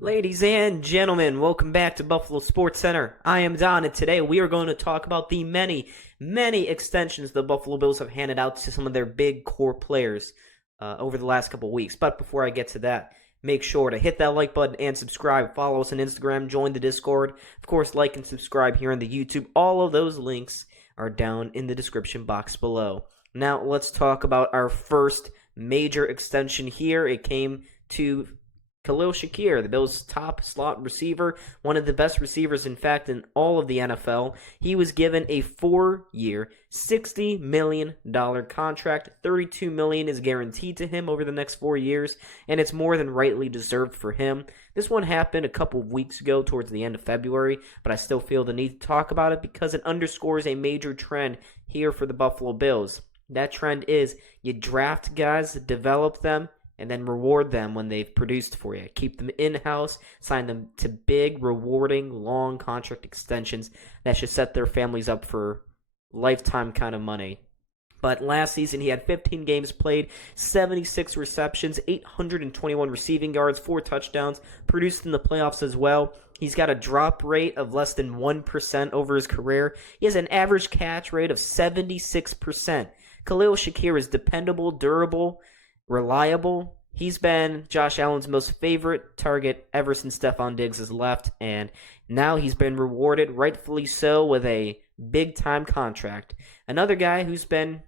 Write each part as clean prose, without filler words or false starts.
Ladies and gentlemen, welcome back to Buffalo Sports Center. I am Don, and today we are going to talk about the many extensions the Buffalo Bills have handed out to some of their big core players over the last couple weeks. But before I get to that, make sure to hit that like button and subscribe. Follow us on Instagram, join the Discord. Of course, like and subscribe here on the YouTube. All of those links are down in the description box below. Now, let's talk about our first major extension here. It came to Khalil Shakir, the Bills' top slot receiver, one of the best receivers, in fact, in all of the NFL. He was given a 4-year, $60 million contract. $32 million is guaranteed to him over the next 4 years, and it's more than rightly deserved for him. This one happened a couple of weeks ago towards the end of February, but I still feel the need to talk about it because it underscores a major trend here for the Buffalo Bills. That trend is you draft guys, develop them, and then reward them when they've produced for you. Keep them in-house, sign them to big, rewarding, long contract extensions that should set their families up for lifetime kind of money. But last season, he had 15 games played, 76 receptions, 821 receiving yards, 4 touchdowns, produced in the playoffs as well. He's got a drop rate of less than 1% over his career. He has an average catch rate of 76%. Khalil Shakir is dependable, durable, reliable. He's been Josh Allen's most favorite target ever since Stephon Diggs has left, and now he's been rewarded, rightfully so, with a big-time contract. Another guy who's been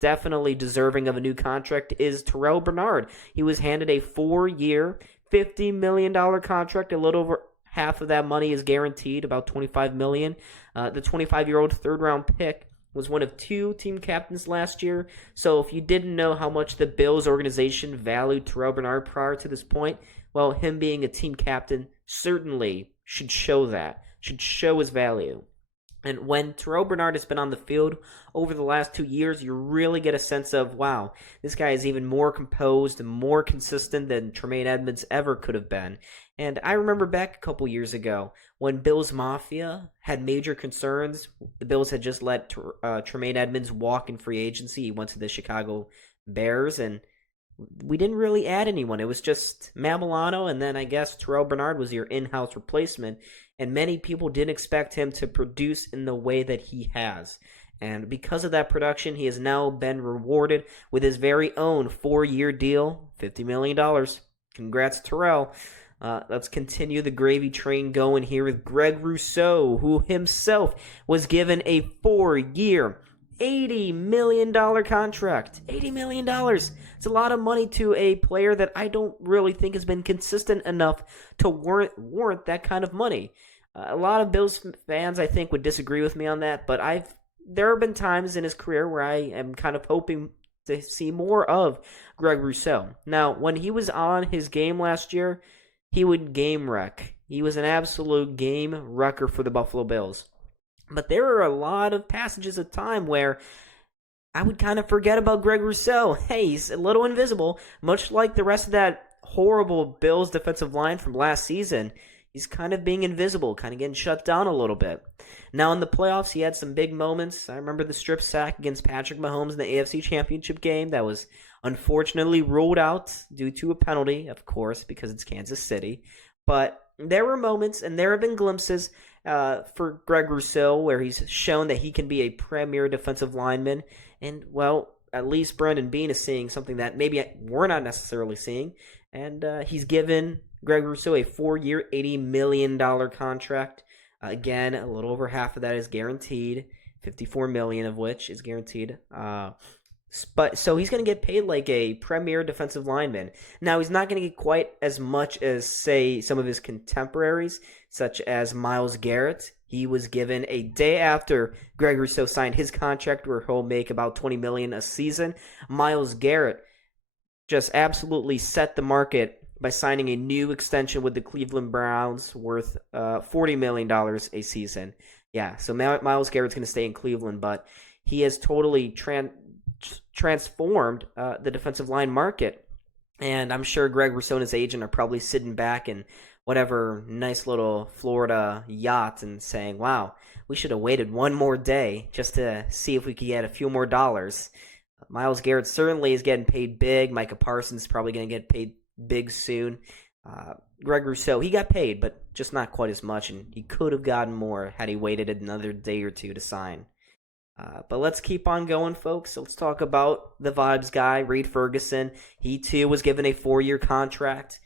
definitely deserving of a new contract is Terrell Bernard. He was handed a 4-year, $50 million contract. A little over half of that money is guaranteed, about $25 million. The 25-year-old third-round pick was one of 2 team captains last year. So if you didn't know how much the Bills organization valued Terrell Bernard prior to this point, well, him being a team captain certainly should show his value. And when Terrell Bernard has been on the field over the last 2 years, you really get a sense of, wow, this guy is even more composed and more consistent than Tremaine Edmunds ever could have been. And I remember back a couple years ago when Bills Mafia had major concerns. The Bills had just let Tremaine Edmunds walk in free agency. He went to the Chicago Bears, and we didn't really add anyone. It was just Matt Milano, and then I guess Terrell Bernard was your in-house replacement. And many people didn't expect him to produce in the way that he has. And because of that production, he has now been rewarded with his very own 4-year deal, $50 million. Congrats, Terrell. Let's continue the gravy train going here with Greg Rousseau, who himself was given a 4-year, $80 million contract. $80 million. It's a lot of money to a player that I don't really think has been consistent enough to warrant that kind of money. A lot of Bills fans, I think, would disagree with me on that, but there have been times in his career where I am kind of hoping to see more of Greg Rousseau. Now, when he was on his game last year, he would game wreck. He was an absolute game wrecker for the Buffalo Bills. But there are a lot of passages of time where I would kind of forget about Greg Rousseau. Hey, he's a little invisible, much like the rest of that horrible Bills defensive line from last season. He's kind of being invisible, kind of getting shut down a little bit. Now, in the playoffs, he had some big moments. I remember the strip sack against Patrick Mahomes in the AFC Championship game that was unfortunately ruled out due to a penalty, of course, because it's Kansas City. But there were moments, and there have been glimpses for Greg Rousseau where he's shown that he can be a premier defensive lineman. And, well, at least Brandon Beane is seeing something that maybe we're not necessarily seeing. And he's given Greg Rousseau a 4-year, $80 million contract. Again, a little over half of that is guaranteed, $54 million of which is guaranteed. But so he's going to get paid like a premier defensive lineman. Now, he's not going to get quite as much as, say, some of his contemporaries, such as Myles Garrett. He was given a day after Greg Rousseau signed his contract where he'll make about $20 million a season. Myles Garrett just absolutely set the market by signing a new extension with the Cleveland Browns worth $40 million a season. Yeah, so Myles Garrett's going to stay in Cleveland, but he has totally transformed the defensive line market. And I'm sure Greg Rousseau and his agent are probably sitting back in whatever nice little Florida yacht and saying, wow, we should have waited one more day just to see if we could get a few more dollars. Myles Garrett certainly is getting paid big. Micah Parsons is probably going to get paid big soon. Greg Rousseau, he got paid, but just not quite as much, and he could have gotten more had he waited another day or two to sign. But let's keep on going, folks. Let's talk about the vibes guy, Reid Ferguson. He, too, was given a 4-year contract.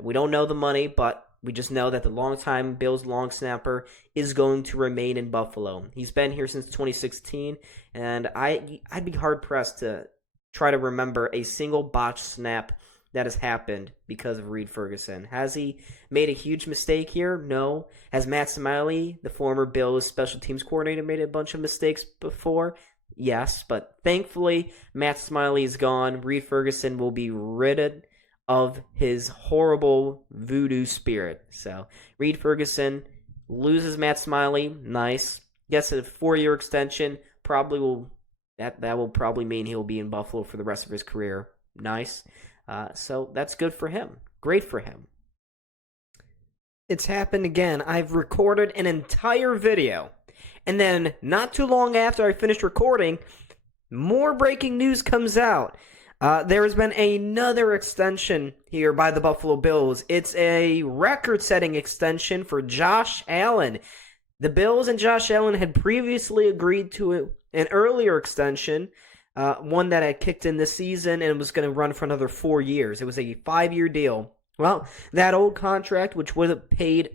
We don't know the money, but we just know that the longtime Bills long snapper is going to remain in Buffalo. He's been here since 2016, and I'd be hard-pressed to try to remember a single botched snap that has happened because of Reid Ferguson. Has he made a huge mistake here? No. Has Matt Smiley, the former Bills special teams coordinator, made a bunch of mistakes before? Yes, but thankfully Matt Smiley is gone. Reid Ferguson will be rid of his horrible voodoo spirit. So Reid Ferguson loses Matt Smiley. Nice. Gets a 4-year extension. That will probably mean he'll be in Buffalo for the rest of his career. Nice. So that's good for him. Great for him. It's happened again. I've recorded an entire video, and then not too long after I finished recording, more breaking news comes out. There has been another extension here by the Buffalo Bills. It's a record-setting extension for Josh Allen. The Bills and Josh Allen had previously agreed to an earlier extension, one that had kicked in this season and was going to run for another 4 years. It was a 5-year deal. Well, that old contract, which would have paid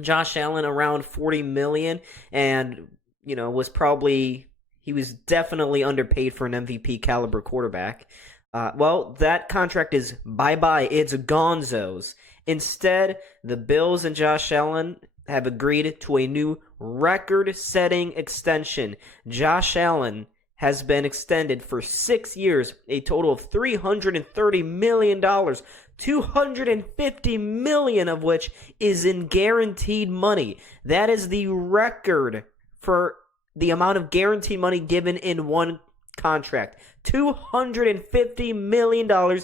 Josh Allen around $40 million, and he was definitely underpaid for an MVP caliber quarterback. Well, that contract is bye-bye. It's gonzos. Instead, the Bills and Josh Allen have agreed to a new record-setting extension. Josh Allen has been extended for 6 years, a total of $330 million, $250 million of which is in guaranteed money. That is the record for the amount of guaranteed money given in one contract. $250 million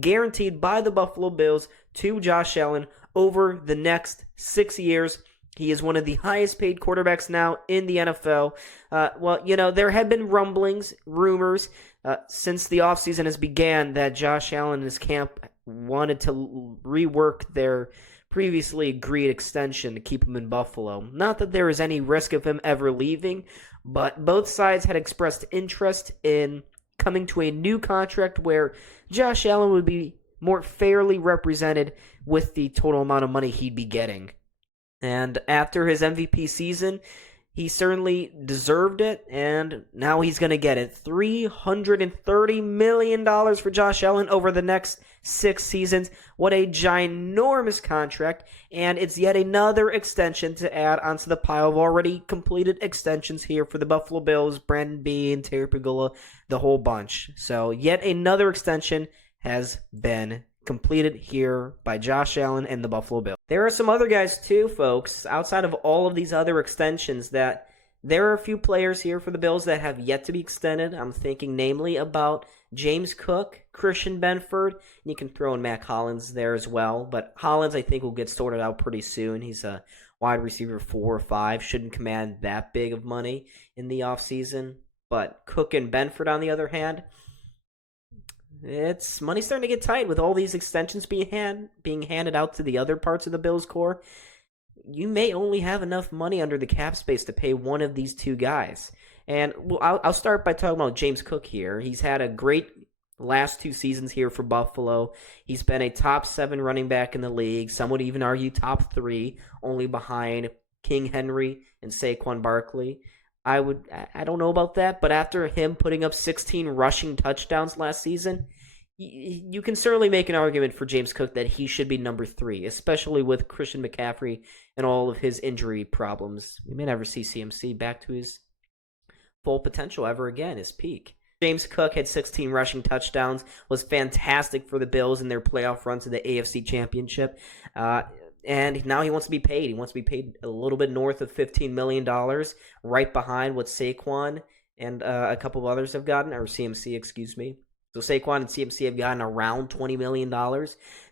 guaranteed by the Buffalo Bills to Josh Allen over the next 6 years. He is one of the highest paid quarterbacks now in the NFL. There have been rumors since the offseason has began that Josh Allen and his camp wanted to rework their previously agreed extension to keep him in Buffalo. Not that there is any risk of him ever leaving, but both sides had expressed interest in coming to a new contract where Josh Allen would be more fairly represented with the total amount of money he'd be getting. And after his MVP season, he certainly deserved it, and now he's going to get it. $330 million for Josh Allen over the next 6 seasons. What a ginormous contract, and it's yet another extension to add onto the pile of already completed extensions here for the Buffalo Bills, Brandon Beane, Terry Pagula, the whole bunch. So yet another extension has been completed here by Josh Allen and the Buffalo Bills. There are some other guys too, folks, outside of all of these other extensions, that there are a few players here for the Bills that have yet to be extended. I'm thinking namely about James Cook, Christian Benford, and you can throw in Mac Hollins there as well, but Hollins I think will get sorted out pretty soon. He's a wide receiver 4 or 5, shouldn't command that big of money in the offseason, but Cook and Benford on the other hand, it's money's starting to get tight with all these extensions being handed out to the other parts of the Bills core. You may only have enough money under the cap space to pay one of these two guys. And I'll start by talking about James Cook here. He's had a great last 2 seasons here for Buffalo. He's been a top 7 running back in the league. Some would even argue top 3, only behind King Henry and Saquon Barkley. I don't know about that, but after him putting up 16 rushing touchdowns last season, you can certainly make an argument for James Cook that he should be number 3, especially with Christian McCaffrey and all of his injury problems. We may never see CMC back to his full potential ever again, his peak. James Cook had 16 rushing touchdowns, was fantastic for the Bills in their playoff run to the AFC Championship. And now he wants to be paid. He wants to be paid a little bit north of $15 million, right behind what Saquon and a couple of others have gotten, or CMC, excuse me. So Saquon and CMC have gotten around $20 million.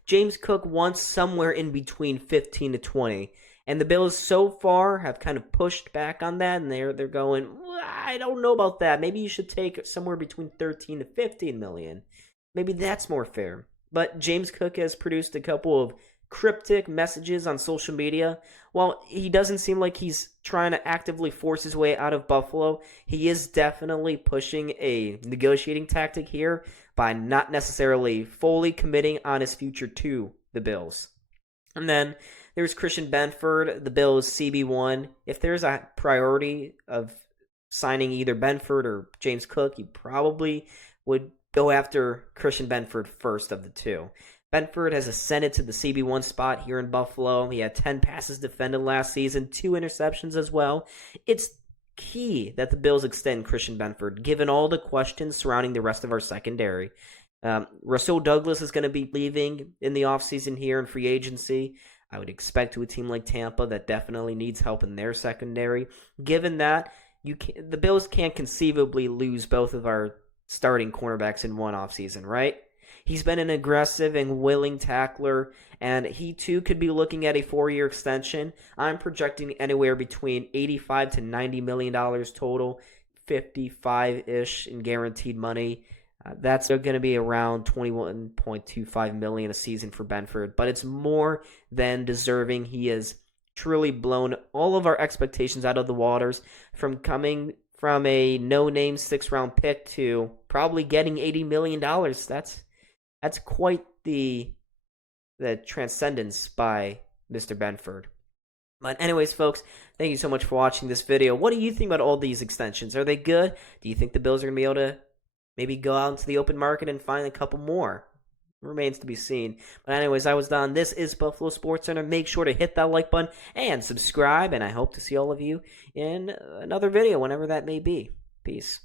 James Cook wants somewhere in between 15 to 20. And the Bills so far have kind of pushed back on that, and they're going, I don't know about that. Maybe you should take somewhere between 13 to 15 million. Maybe that's more fair. But James Cook has produced a couple of cryptic messages on social media. While he doesn't seem like he's trying to actively force his way out of Buffalo, he is definitely pushing a negotiating tactic here by not necessarily fully committing on his future to the Bills. And then there's Christian Benford, the Bills' CB1. If there's a priority of signing either Benford or James Cook, you probably would go after Christian Benford first of the two. Benford has ascended to the CB1 spot here in Buffalo. He had 10 passes defended last season, 2 interceptions as well. It's key that the Bills extend Christian Benford, given all the questions surrounding the rest of our secondary. Rousseau Douglas is going to be leaving in the offseason here in free agency. I would expect to a team like Tampa that definitely needs help in their secondary. Given that, the Bills can't conceivably lose both of our starting cornerbacks in one offseason, right? He's been an aggressive and willing tackler, and he too could be looking at a 4-year extension. I'm projecting anywhere between $85 to $90 million total, 55-ish in guaranteed money. That's going to be around $21.25 million a season for Benford, but it's more than deserving. He has truly blown all of our expectations out of the waters, from coming from a no-name 6th-round pick to probably getting $80 million. That's quite the transcendence by Mr. Benford. But anyways, folks, thank you so much for watching this video. What do you think about all these extensions? Are they good? Do you think the Bills are going to be able to maybe go out into the open market and find a couple more? Remains to be seen. But anyways, I was Don. This is Buffalo SportsCenter. Make sure to hit that like button and subscribe, and I hope to see all of you in another video, whenever that may be. Peace.